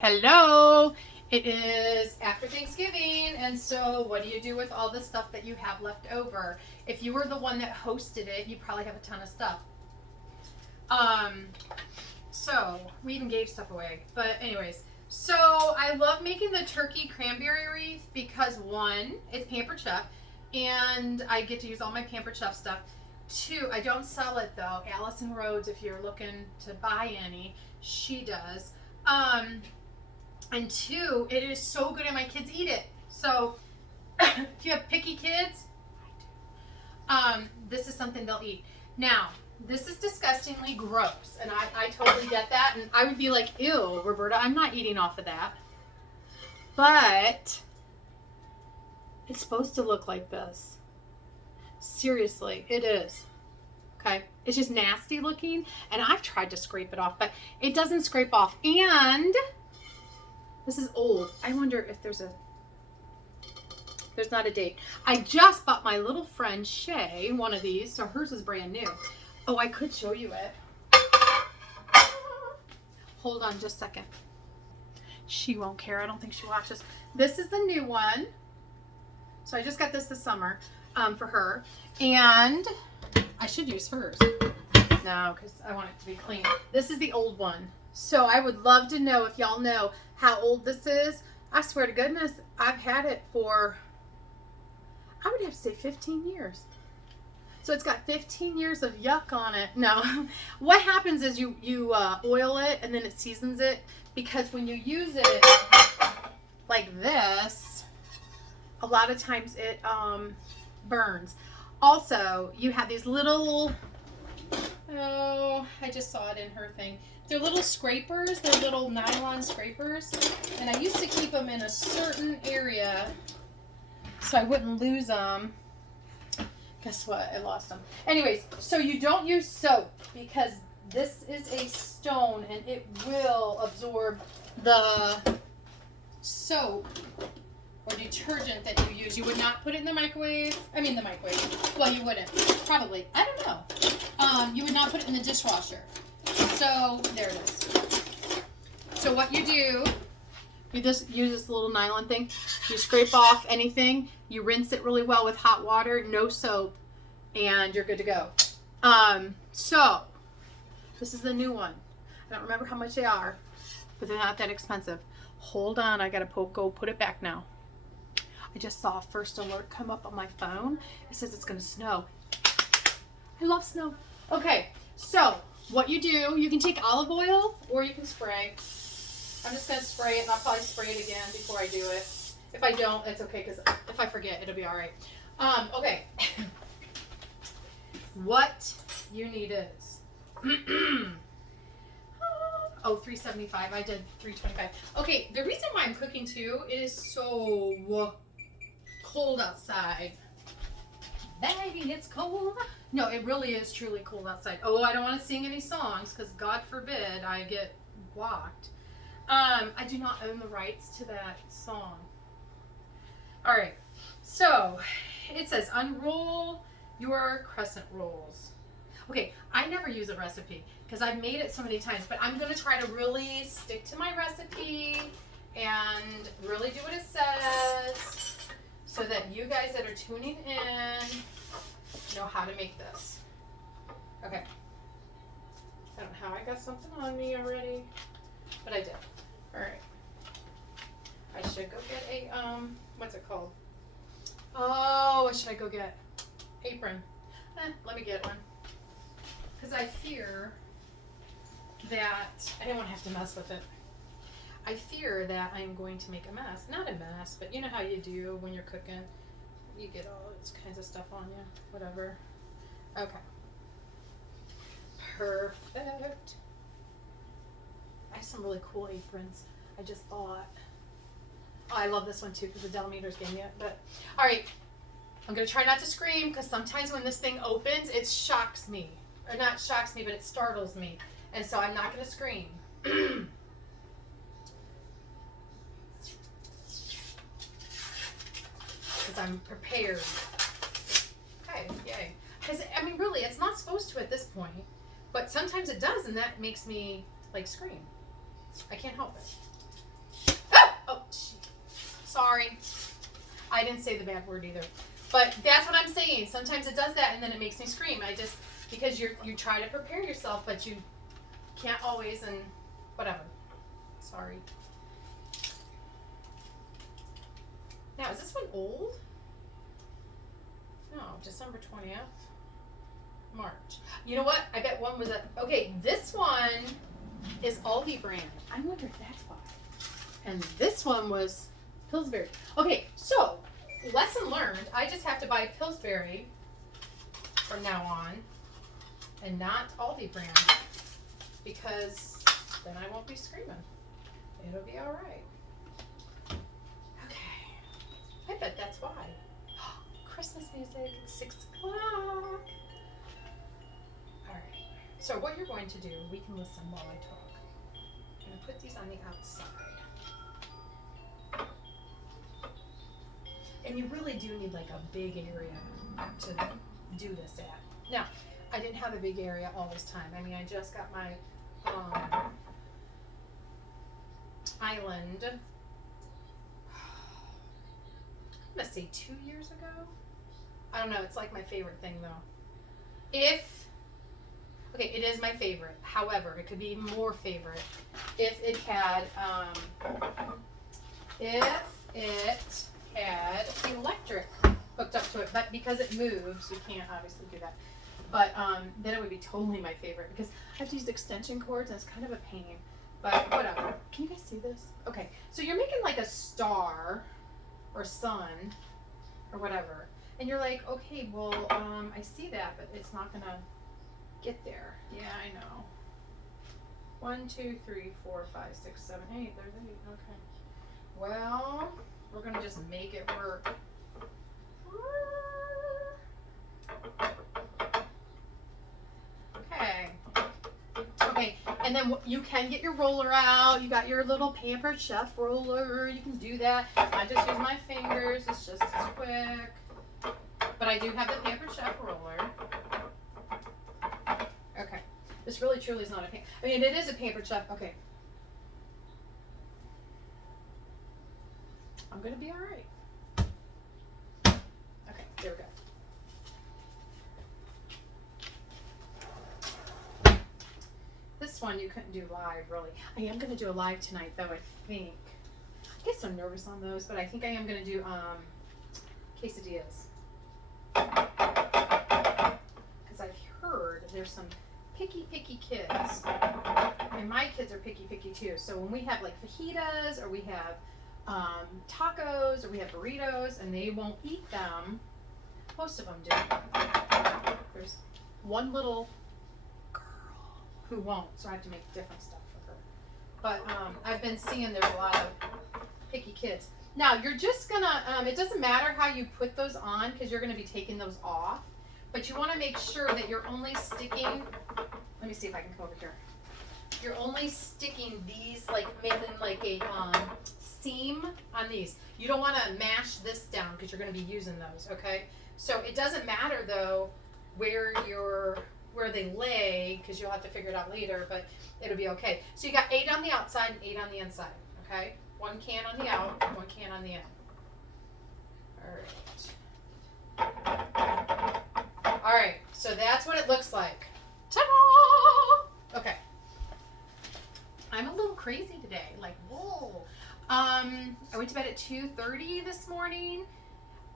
Hello! It is after Thanksgiving, and so what do you do with all the stuff that you have left over? If you were the one that hosted it, you probably have a ton of stuff. Um, so we even gave stuff away. But anyways, so I love making the turkey cranberry wreath because one, it's Pampered Chef, and I get to use all my Pampered Chef stuff. Two, I don't sell it though. Allison Rhodes, if you're looking to buy any, she does. And two, it is so good and my kids eat it. So if you have picky kids, this is something they'll eat. Now, this is disgustingly gross, and I totally get that, and I would be like, ew, Roberta, I'm not eating off of that. But it's supposed to look like this. Seriously, it is. Okay, it's just nasty looking, and I've tried to scrape it off, but it doesn't scrape off. And this is old. I wonder if there's not a date. I just bought my little friend Shay one of these, so hers is brand new. Oh, I could show you it. Hold on just a second. She won't care. I don't think she watches. This is the new one. So I just got this summer for her. And I should use hers. No, because I want it to be clean. This is the old one. So I would love to know if y'all know how old this is. I swear to goodness, I've had it for, I would have to say 15 years. So it's got 15 years of yuck on it. No, what happens is you oil it and then it seasons it, because when you use it like this, a lot of times it burns. Also, you have these little, oh, I just saw it in her thing. They're little scrapers. They're little nylon scrapers. And I used to keep them in a certain area so I wouldn't lose them. Guess what? I lost them. Anyways, so you don't use soap because this is a stone and it will absorb the soap or detergent that you use. You would not put it in the microwave. I mean the microwave. Well, you wouldn't. Probably. I don't know. You would not put it in the dishwasher. So there it is. So what you do, you just use this little nylon thing. You scrape off anything. You rinse it really well with hot water, no soap, and you're good to go. So this is the new one. I don't remember how much they are, but they're not that expensive. Hold on, I gotta go put it back now. I just saw a first alert come up on my phone. It says it's gonna snow. I love snow. Okay, so what you do, you can take olive oil or you can spray. I'm just going to spray it, and I'll probably spray it again before I do it. If I don't, it's okay, because if I forget, it'll be all right. Okay. What you need is, oh, $3.75. I did $3.25. Okay, the reason why I'm cooking too, it is so cold outside. Baby, it's cold. No, it really is truly cold outside. Oh, I don't want to sing any songs because God forbid I get blocked. I do not own the rights to that song. All right. So it says unroll your crescent rolls. Okay, I never use a recipe because I've made it so many times, but I'm going to try to really stick to my recipe and really do what it says, so that you guys that are tuning in know how to make this. Okay. I don't know how I got something on me already, but I did. All right. I should go get a, what's it called? Oh, what should I go get? Apron. Let me get one. Because I fear that I didn't want to have to mess with it. I fear that I'm going to make a mess. Not a mess, but you know how you do when you're cooking. You get all this kinds of stuff on you. Whatever. Okay. Perfect. I have some really cool aprons. I just thought. Oh, I love this one too because the Delmeters gave me it. But, all right. I'm going to try not to scream because sometimes when this thing opens, it shocks me. Or not shocks me, but it startles me. And so I'm not going to scream. Because I'm prepared. Okay, yay. Because, I mean, really, it's not supposed to at this point. But sometimes it does, and that makes me, like, scream. I can't help it. I didn't say the bad word either. But that's what I'm saying. Sometimes it does that and then it makes me scream. Because you try to prepare yourself, but you can't always, and whatever. Sorry. Now, is this one old? No, December 20th. March. You know what? I bet one was okay, this one is Aldi brand. I wonder if that's why. And this one was Pillsbury. Okay, so lesson learned. I just have to buy Pillsbury from now on and not Aldi brand, because then I won't be screaming. It'll be all right. Okay. I bet that's why. Christmas music at 6 o'clock. All right. So what you're going to do, we can listen while I talk. I'm going to put these on the outside. And you really do need like a big area to do this at. Now, I didn't have a big area all this time. I mean, I just got my island, I'm going to say 2 years ago. I don't know. It's like my favorite thing though. Okay, it is my favorite. However, it could be more favorite if it had electric hooked up to it. But because it moves, you can't obviously do that. But then it would be totally my favorite because I have to use extension cords and it's kind of a pain. But whatever. Can you guys see this? Okay, so you're making like a star or sun or whatever. And you're like, okay, well, I see that, but it's not going to get there. Yeah, I know. 1, 2, 3, 4, 5, 6, 7, 8. There's 8. Okay. Well, we're going to just make it work. Okay. Okay, and then you can get your roller out. You got your little Pampered Chef roller. You can do that. I just use my fingers. It's just as quick. But I do have the Pampered Chef roller. Okay. This really truly is not a I mean, it is a Pampered Chef. Okay. I'm going to be all right. Okay, there we go. This one you couldn't do live, really. I am going to do a live tonight, though, I think. I get so nervous on those, but I think I am going to do quesadillas. Because I've heard there's some picky kids. And my kids are picky too. So when we have like fajitas or we have tacos or we have burritos and they won't eat them, most of them do. There's one little girl who won't, so I have to make different stuff for her. But I've been seeing there's a lot of picky kids. Now you're just gonna, it doesn't matter how you put those on because you're gonna be taking those off, but you wanna make sure that you're only sticking, let me see if I can come over here. You're only sticking these, like making like a seam on these. You don't wanna mash this down because you're gonna be using those, okay? So it doesn't matter though where they lay, because you'll have to figure it out later, but it'll be okay. So you got 8 on the outside and 8 on the inside, okay? 1 can on the out, 1 can on the in. All right, so that's what it looks like. Ta-da! Okay. I'm a little crazy today, like, whoa. I went to bed at 2:30 this morning,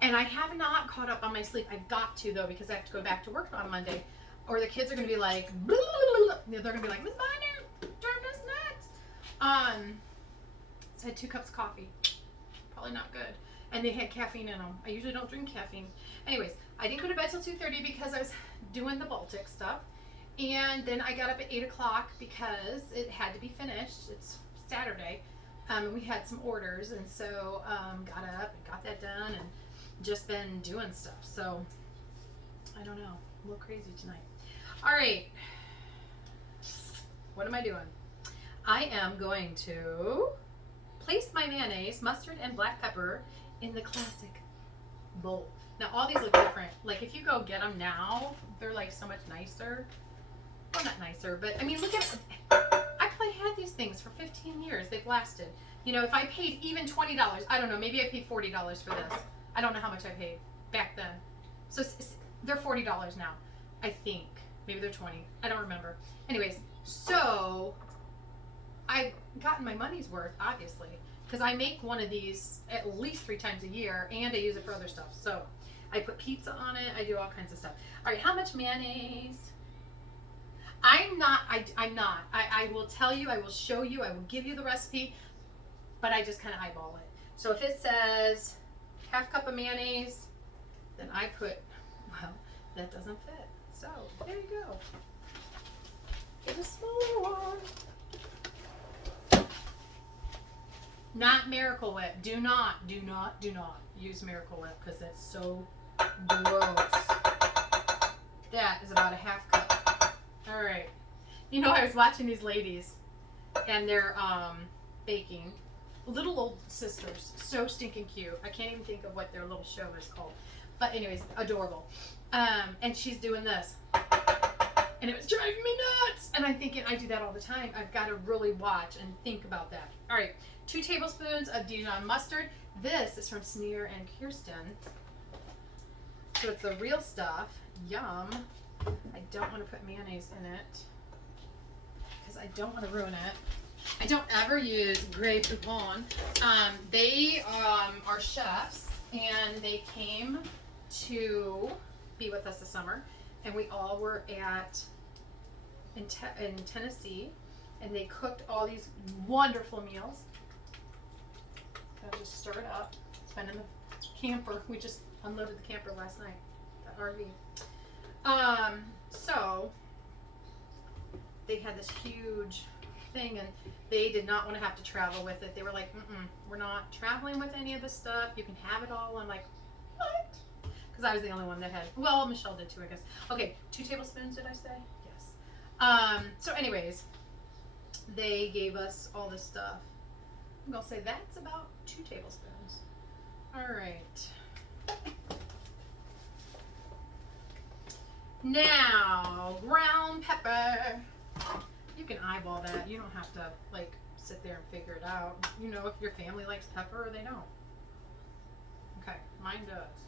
and I have not caught up on my sleep. I've got to, though, because I have to go back to work on Monday, or the kids are going to be like, blah, blah, blah. They're going to be like, Miss Bonner, drive us nuts. So I had 2 cups of coffee. Probably not good. And they had caffeine in them. I usually don't drink caffeine. Anyways, I didn't go to bed till 2:30 because I was doing the Baltic stuff. And then I got up at 8 o'clock because it had to be finished. It's Saturday. And we had some orders. And so got up and got that done and just been doing stuff. So I don't know. A little crazy tonight. All right. What am I doing? I am going to place my mayonnaise, mustard, and black pepper in the classic bowl. Now, all these look different. Like, if you go get them now, they're, like, so much nicer. Well, not nicer, but, I mean, look at I play had these things for 15 years. They've lasted. You know, if I paid even $20, I don't know, maybe I paid $40 for this. I don't know how much I paid back then. So they're $40 now, I think. Maybe they're 20. I don't remember. Anyways, so I've gotten my money's worth, obviously, because I make one of these at least 3 times a year, and I use it for other stuff. So I put pizza on it. I do all kinds of stuff. All right, how much mayonnaise? I'm not. I will tell you. I will show you. I will give you the recipe, but I just kind of eyeball it. So if it says half cup of mayonnaise, then I put, well, that doesn't fit. So there you go. Get a smaller one. Not Miracle Whip. Do not use Miracle Whip because that's so gross. That is about a half cup. All right. You know, I was watching these ladies and they're baking. Little old sisters. So stinking cute. I can't even think of what their little show is called. But anyways, adorable. And she's doing this. And it was driving me nuts. And I'm thinking, I do that all the time. I've got to really watch and think about that. All right. 2 tablespoons of Dijon mustard. This is from Sneer and Kirsten. So it's the real stuff. Yum. I don't want to put mayonnaise in it because I don't want to ruin it. I don't ever use Grey Poupon. They are chefs and they came to be with us this summer, and we all were in Tennessee, and they cooked all these wonderful meals. I'll just stir it up. It's been in the camper. We just unloaded the camper last night, the RV. So they had this huge thing, and they did not want to have to travel with it. They were like, we're not traveling with any of this stuff. You can have it all. I'm like, what? Because I was the only one that had, well, Michelle did too, I guess. Okay, 2 tablespoons, did I say? Yes. So anyways, they gave us all this stuff. I'm going to say that's about 2 tablespoons. All right. Now, ground pepper. You can eyeball that. You don't have to, like, sit there and figure it out. You know if your family likes pepper or they don't. Okay, mine does.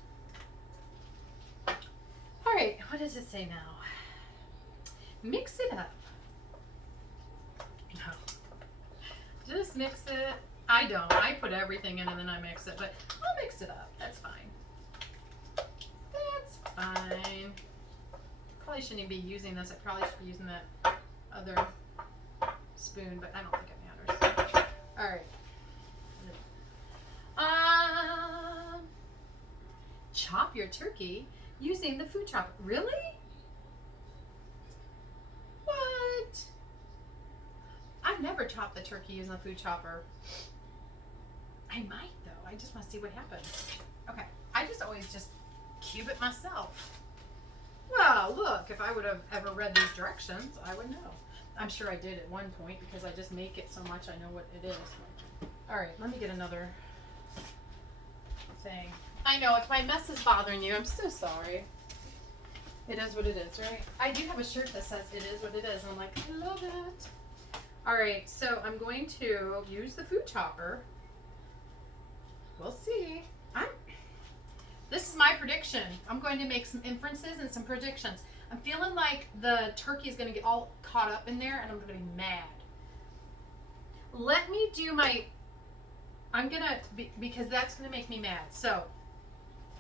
All right, what does it say now? Mix it up. No. Just mix it. I don't. I put everything in and then I mix it, but I'll mix it up. That's fine. That's fine. Probably shouldn't even be using this. I probably should be using that other spoon, but I don't think it matters. All right. Chop your turkey using the food chopper. Really? What? I've never chopped the turkey using the food chopper. I might though. I just want to see what happens. Okay. I just always just cube it myself. Well, look, if I would have ever read these directions, I would know. I'm sure I did at one point because I just make it so much I know what it is. All right, let me get another thing. I know, if my mess is bothering you, I'm so sorry. It is what it is, right? I do have a shirt that says it is what it is. And I'm like, I love it. All right, so I'm going to use the food chopper. We'll see. This is my prediction. I'm going to make some inferences and some predictions. I'm feeling like the turkey is going to get all caught up in there and I'm going to be mad. Let me do my, because that's going to make me mad. So,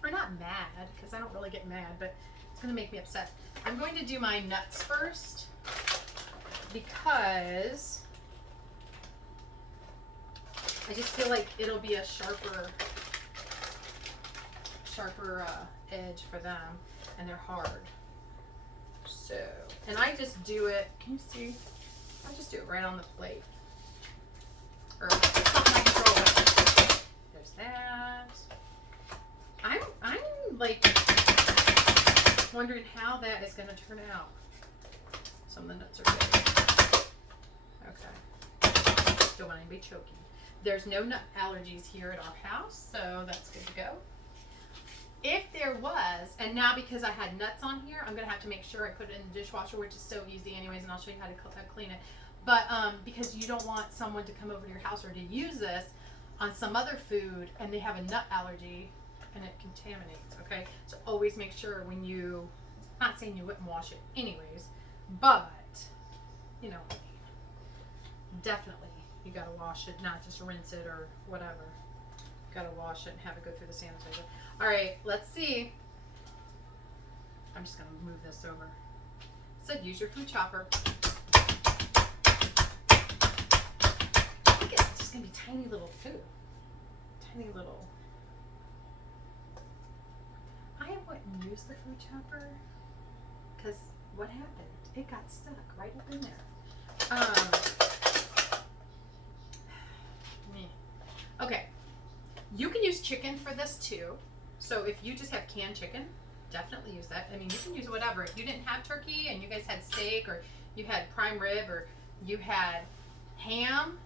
or not mad, because I don't really get mad, but it's going to make me upset. I'm going to do my nuts first because I just feel like it'll be a sharper edge for them, and they're hard. So, and I just do it, can you see? I just do it right on the plate. Or something I can throw away. There's that. I'm like wondering how that is going to turn out. Some of the nuts are big. Okay. Don't want anybody choking. There's no nut allergies here at our house, so that's good to go. If there was, and now because I had nuts on here, I'm going to have to make sure I put it in the dishwasher, which is so easy anyways, and I'll show you how to clean it. But because you don't want someone to come over to your house or to use this on some other food and they have a nut allergy and it contaminates, okay? So always make sure when you, not saying you wouldn't wash it anyways, but, you know, definitely you gotta wash it, not just rinse it or whatever. You gotta wash it and have it go through the sanitizer. All right, let's see. I'm just gonna move this over. It said use your food chopper. I think it's just gonna be tiny little food. Tiny little. I wouldn't use the food chopper because what happened? It got stuck right up in there. Okay, you can use chicken for this too. So if you just have canned chicken, definitely use that. I mean, you can use whatever. If you didn't have turkey and you guys had steak or you had prime rib or you had ham,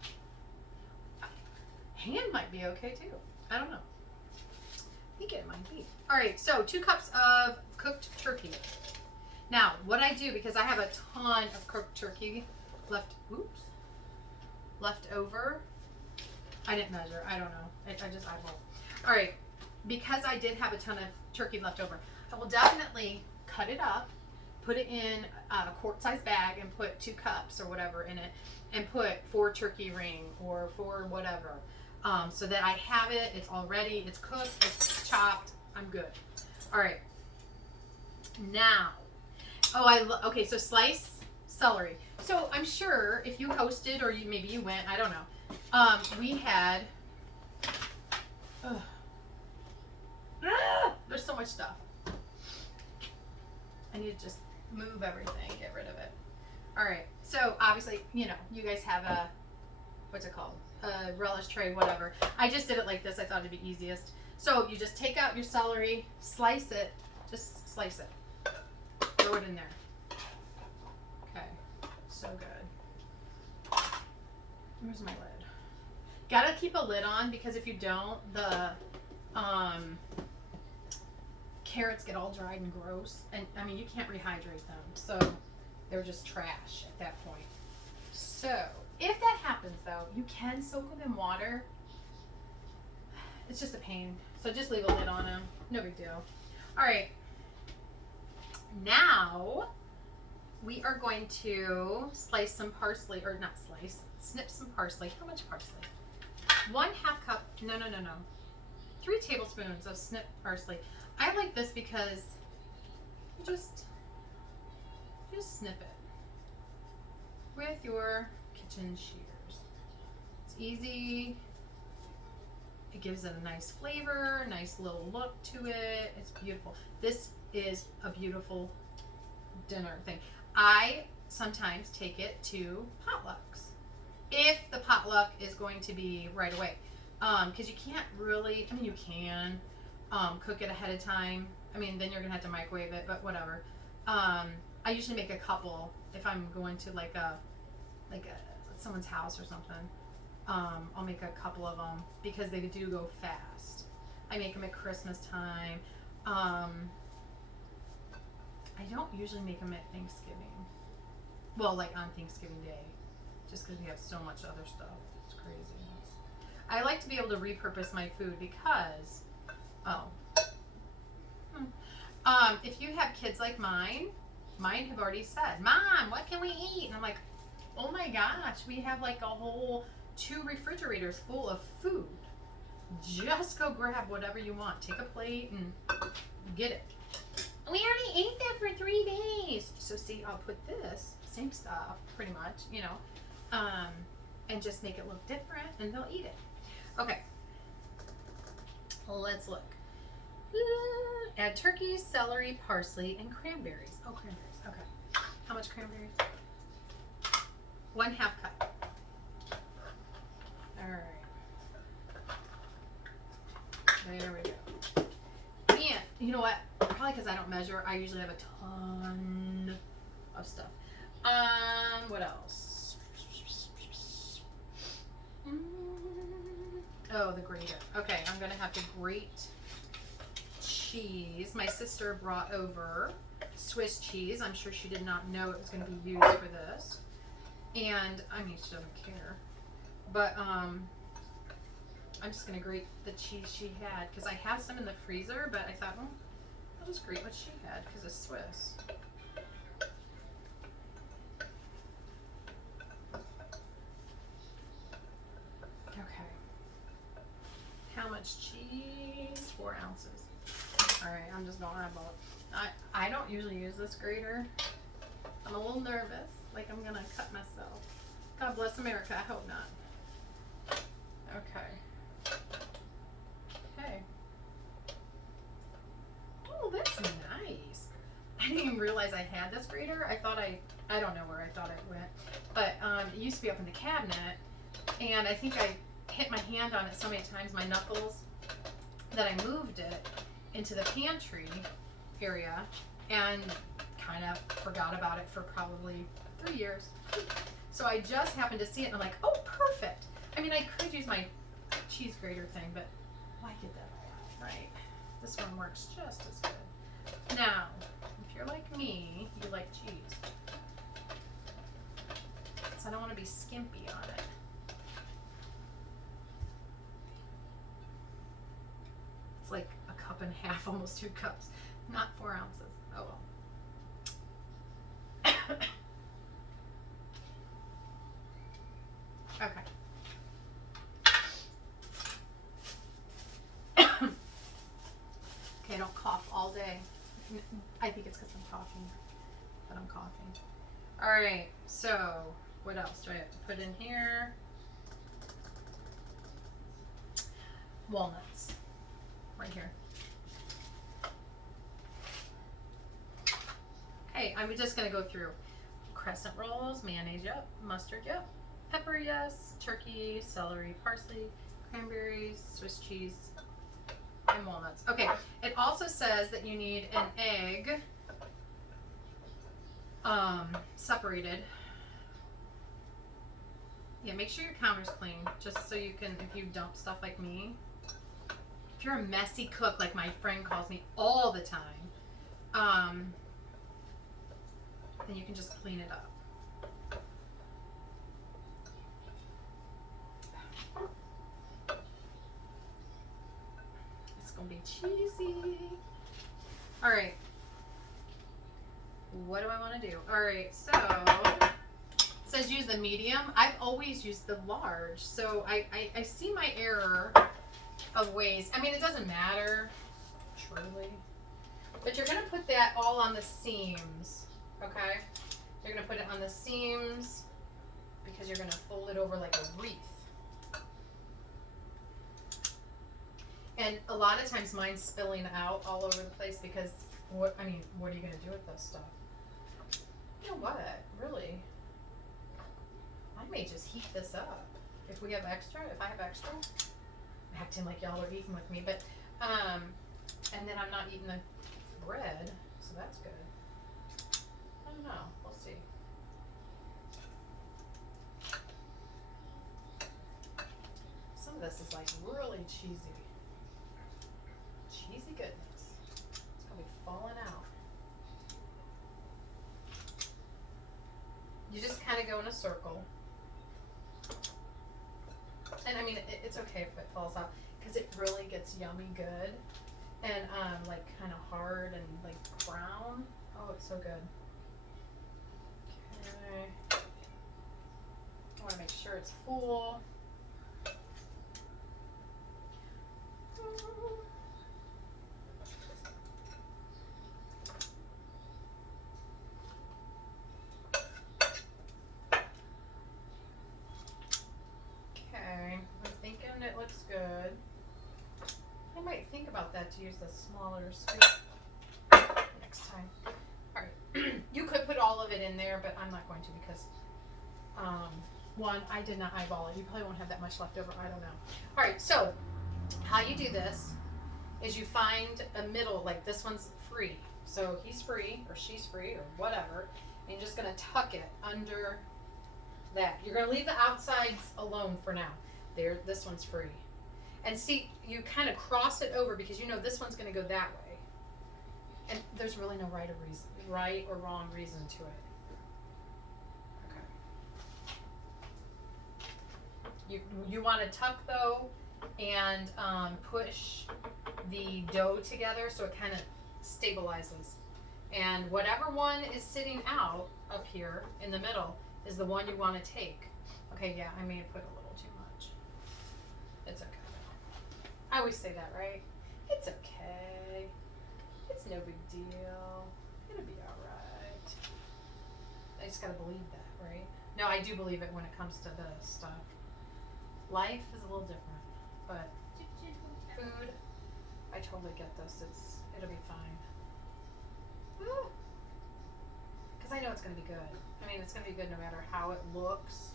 ham might be okay too. I don't know. I think it might be. All right, so 2 cups of cooked turkey. Now, what I do, because I have a ton of cooked turkey left over. I didn't measure. I don't know. I just eyeball. All right, because I did have a ton of turkey left over, I will definitely cut it up, put it in a quart-sized bag, and put 2 cups or whatever in it, and put 4 turkey ring or 4 whatever, so that I have it. It's all ready. It's cooked. It's chopped. I'm good. All right. Now, okay. So slice celery. So I'm sure if you hosted or maybe you went, I don't know. We had. There's so much stuff. I need to just move everything, get rid of it. All right. So obviously, you know, you guys have a, what's it called? A relish tray, whatever. I just did it like this. I thought it'd be easiest. So you just take out your celery, slice it, just slice it. Throw it in there. Okay. So good. Where's my lid? Gotta keep a lid on because if you don't, the carrots get all dried and gross. And I mean, you can't rehydrate them. So they're just trash at that point. So if that happens though, you can soak them in water. It's just a pain. So just leave a lid on them. No big deal. All right. Now we are going to slice some parsley, or not slice, snip some parsley. How much parsley? 1/2 cup, no. 3 tablespoons of snipped parsley. I like this because you just snip it with your kitchen shears. It's easy. It gives it a nice flavor, nice little look to it. It's beautiful. This is a beautiful dinner thing. I sometimes take it to potlucks if the potluck is going to be right away, because you can't really, I mean, you can cook it ahead of time. I mean, then you're gonna have to microwave it, but whatever. I usually make a couple if I'm going to like someone's house or something. I'll make a couple of them because they do go fast. I make them at Christmas time. I don't usually make them at Thanksgiving. Well, like on Thanksgiving Day, just because we have so much other stuff. It's crazy. I like to be able to repurpose my food because, if you have kids like mine have already said, "Mom, what can we eat?" And I'm like, "Oh my gosh, we have like a whole 2 refrigerators full of food. Just go grab whatever you want. Take a plate and get it." We already ate that for 3 days. So see, I'll put this, same stuff, pretty much, you know, and just make it look different and they'll eat it. Okay. Let's look. Add turkey, celery, parsley, and cranberries. Oh, cranberries. Okay. How much cranberries? 1/2 cup. All right. There we go. And you know what? Probably because I don't measure, I usually have a ton of stuff. What else? Oh, the grater. Okay, I'm gonna have to grate cheese. My sister brought over Swiss cheese. I'm sure she did not know it was going to be used for this. And I mean, she doesn't care. But I'm just gonna grate the cheese she had because I have some in the freezer. But I thought, well, I'll just grate what she had because it's Swiss. Okay. How much cheese? 4 ounces. All right, I'm just gonna eyeball it. I don't usually use this grater. I'm a little nervous, like I'm gonna cut myself. God bless America, I hope not. Okay. Okay. Oh, that's nice. I didn't even realize I had this grater. I don't know where I thought it went. But it used to be up in the cabinet, and I think I hit my hand on it so many times, my knuckles, that I moved it into the pantry area and kind of forgot about it for probably 3 years. So I just happened to see it and I'm like, oh, perfect. I mean, I could use my cheese grater thing, but why get that all out, right? This one works just as good. Now, if you're like me, you like cheese. So I don't want to be skimpy on it. It's like a cup and a half, almost 2 cups, not 4 ounces. Oh well. Okay. Okay, don't cough all day. I think it's because I'm coughing, but I'm coughing. All right, so what else do I have to put in here? Walnuts, right here. Okay, I'm just gonna go through crescent rolls, mayonnaise, yep, mustard, yep, pepper, yes, turkey, celery, parsley, cranberries, Swiss cheese, and walnuts. Okay, it also says that you need an egg separated. Yeah, make sure your counter's clean, just so you can, if you dump stuff like me, if you're a messy cook like my friend calls me all the time, then you can just clean it up. It's gonna be cheesy. All right. What do I want to do? All right, so it says use the medium. I've always used the large, so I see my error of ways. I mean, it doesn't matter, truly. But you're gonna put that all on the seams, okay? You're gonna put it on the seams because you're gonna fold it over like a wreath. And a lot of times mine's spilling out all over the place because what are you gonna do with this stuff? You know what? Really? I may just heat this up. If we have extra, if I have extra, I'm acting like y'all are eating with me, but and then I'm not eating the bread, so that's good. I don't know. We'll see. Some of this is like really cheesy. Cheesy goodness. It's gonna be falling out. You just kind of go in a circle. And I mean, it's okay if it falls out because it really gets yummy good and like kind of hard and like brown. Oh, it's so good. Okay. I want to make sure it's full. It looks good. I might think about that to use the smaller scoop next time. All right, you could put all of it in there, but I'm not going to because one, I did not eyeball it. You probably won't have that much left over. I don't know. All right, so how you do this is you find a middle, like this one's free. So he's free or she's free or whatever, and you're just gonna tuck it under that. You're gonna leave the outsides alone for now. There, this one's free. And see, you kind of cross it over because you know this one's going to go that way. And there's really no right or wrong reason to it. Okay. You want to tuck though, and push the dough together so it kind of stabilizes. And whatever one is sitting out up here in the middle is the one you want to take. Okay, yeah, I may have put a little too much. It's okay. I always say that, right? It's okay. It's no big deal. It'll be alright. I just gotta believe that, right? No, I do believe it when it comes to this stuff. Life is a little different, but food, I totally get this. It'll be fine. Because I know it's gonna be good. I mean, it's gonna be good no matter how it looks.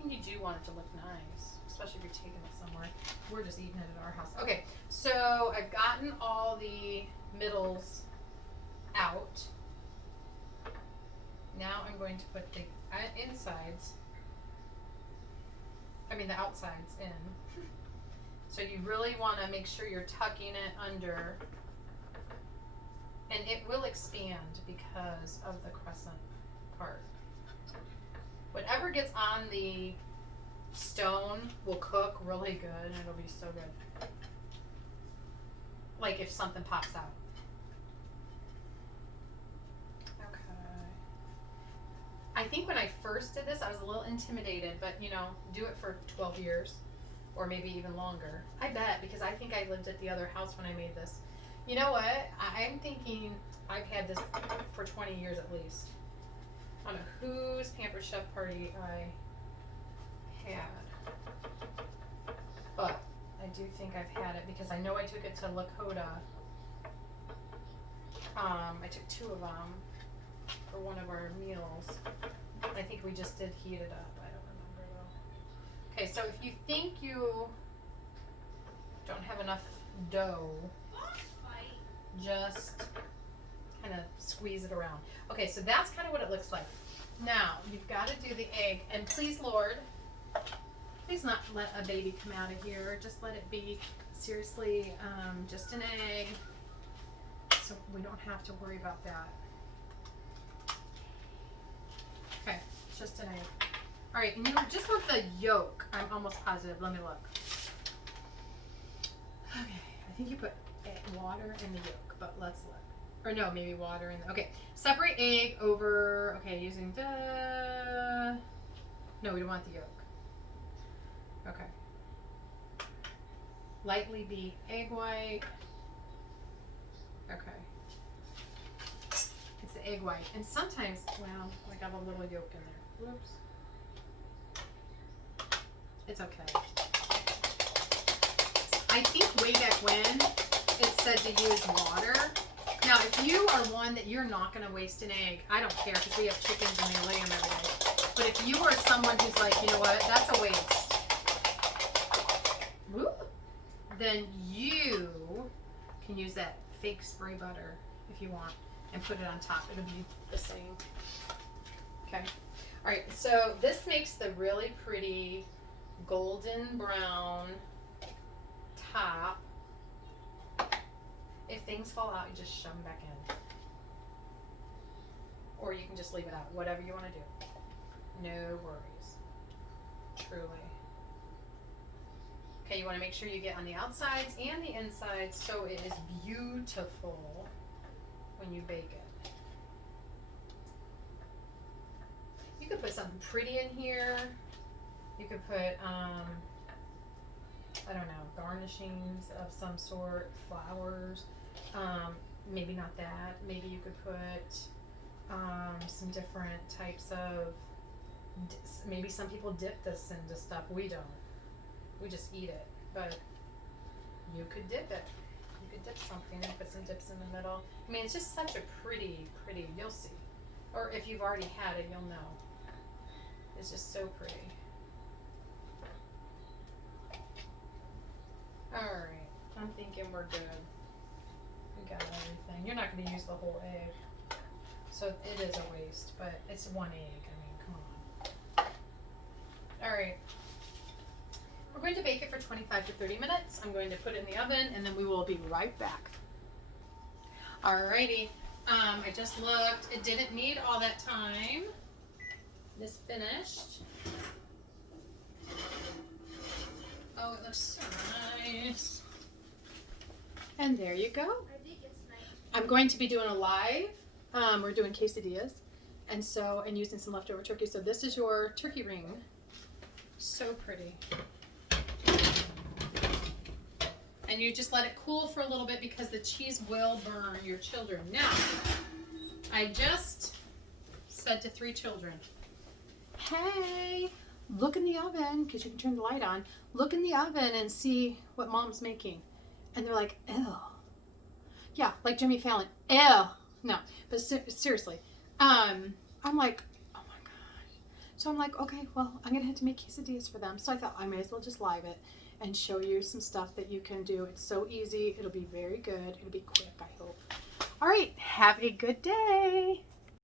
I mean, you do want it to look nice, especially if you're taking it somewhere. We're just eating it at our house. Okay, so I've gotten all the middles out. Now I'm going to put the the outsides in. So you really want to make sure you're tucking it under, and it will expand because of the crescent part. Whatever gets on the stone will cook really good, and it'll be so good. Like if something pops out. I think when I first did this, I was a little intimidated, but you know, do it for 12 years or maybe even longer. I bet, because I think I lived at the other house when I made this. You know what? I'm thinking I've had this for 20 years at least. I don't know whose Pampered Chef party I had, but I do think I've had it because I know I took it to Lakota. I took 2 of them for one of our meals. I think we just did heat it up. I don't remember though. Okay, so if you think you don't have enough dough, just kind of squeeze it around. Okay, so that's kind of what it looks like. Now, you've got to do the egg, and please, Lord, please not let a baby come out of here. Just let it be, seriously, just an egg, so we don't have to worry about that. Okay, just an egg. All right, and you just want the yolk. I'm almost positive. Let me look. Okay, I think you put water in the yolk, but let's look. Or no, maybe water in the, okay. Separate egg over, okay, using the, no, we don't want the yolk. Okay. Lightly beat egg white. Okay. It's the egg white. And sometimes, well, I got a little yolk in there. Whoops. It's okay. I think way back when it said to use water. Now, if you are one that you're not going to waste an egg, I don't care because we have chickens and they lay them every day. But if you are someone who's like, you know what, that's a waste. Woo, then you can use that fake spray butter if you want and put it on top. It'll be the same. Okay. All right. So this makes the really pretty golden brown top. If things fall out, you just shove them back in. Or you can just leave it out. Whatever you want to do. No worries. Truly. Okay, you want to make sure you get on the outsides and the insides so it is beautiful when you bake it. You could put something pretty in here. You could put, I don't know, garnishings of some sort, flowers. Maybe not that. Maybe you could put some different types of, maybe some people dip this into stuff. We don't. We just eat it. But you could dip it. You could dip something and put some dips in the middle. I mean, it's just such a pretty, you'll see. Or if you've already had it, you'll know. It's just so pretty. Alright, I'm thinking we're good. We got everything. You're not going to use the whole egg. So it is a waste, but it's one egg. I mean, come on. Alright. We're going to bake it for 25 to 30 minutes. I'm going to put it in the oven and then we will be right back. Alrighty. I just looked. It didn't need all that time. This finished. Oh, it looks so nice. And there you go. I think it's nice. I'm going to be doing a live. We're doing quesadillas. And using some leftover turkey. So this is your turkey ring. So pretty. And you just let it cool for a little bit because the cheese will burn your children. Now, I just said to 3 children, hey, look in the oven, because you can turn the light on. Look in the oven and see what mom's making. And they're like, ew. Yeah, like Jimmy Fallon, ew. No, but seriously. I'm like, oh my gosh. So I'm like, okay, well, I'm going to have to make quesadillas for them. So I thought I may as well just live it and show you some stuff that you can do. It's so easy. It'll be very good. It'll be quick, I hope. All right, have a good day.